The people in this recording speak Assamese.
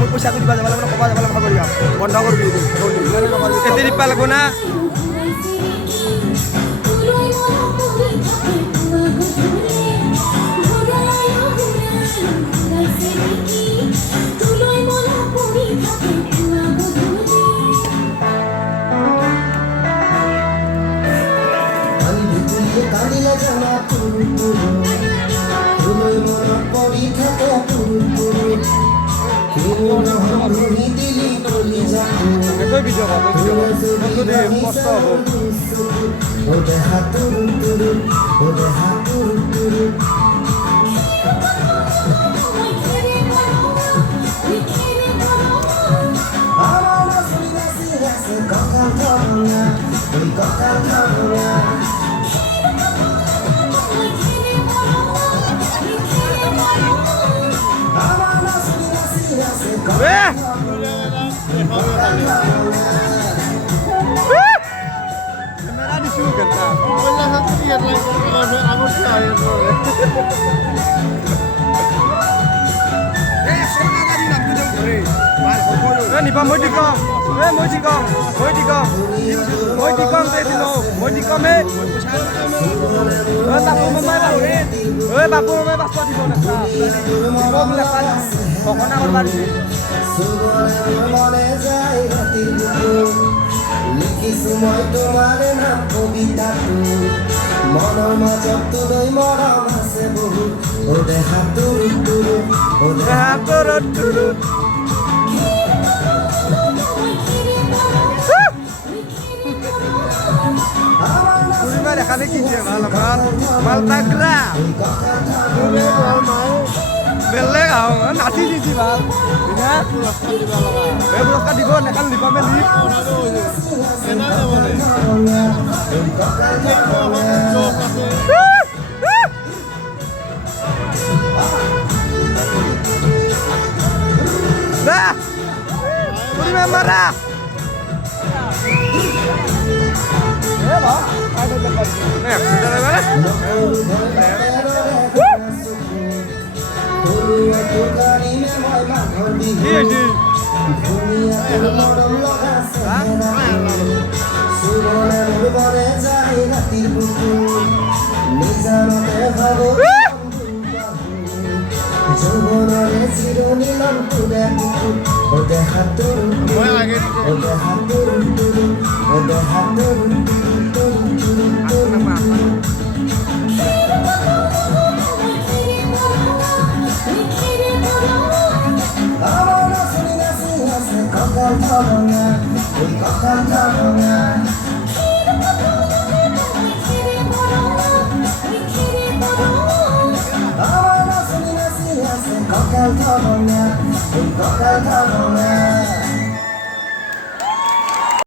মই পইচাটো দিবা যাব লাগিব ক'বা যাব লাগিব ভাবি বন্ধ কৰিবি এতে দিবা লাগিব না Kamera disuruh kan? Boleh satu lihat lagi kalau aku saya boleh. Soalnya tadi nak tujuh hari. Ni pa moi dikong. Moi dikong. Moi dikong eh. Tak mau memang ni. Bapu memang pas di mana sah. Mau melakukan. Pokoknya orang baru. মনে যায় রাতের বুকুর লিখিছো মই তোমার নাম কবিতাটো মনৰ মাজত তোলৈ মৰম আছে বহু ও দেহা তুৰু তুৰু ও দেহা তুৰু তুৰু Sudah kali kinje malam mal tagra Belek ah, nasi di bal. Ini, belok kan di bawah, kan di bawah ni. Dah, boleh marah. Ya, bah, ada dekat. Sudah mana? Iya sih. Kokal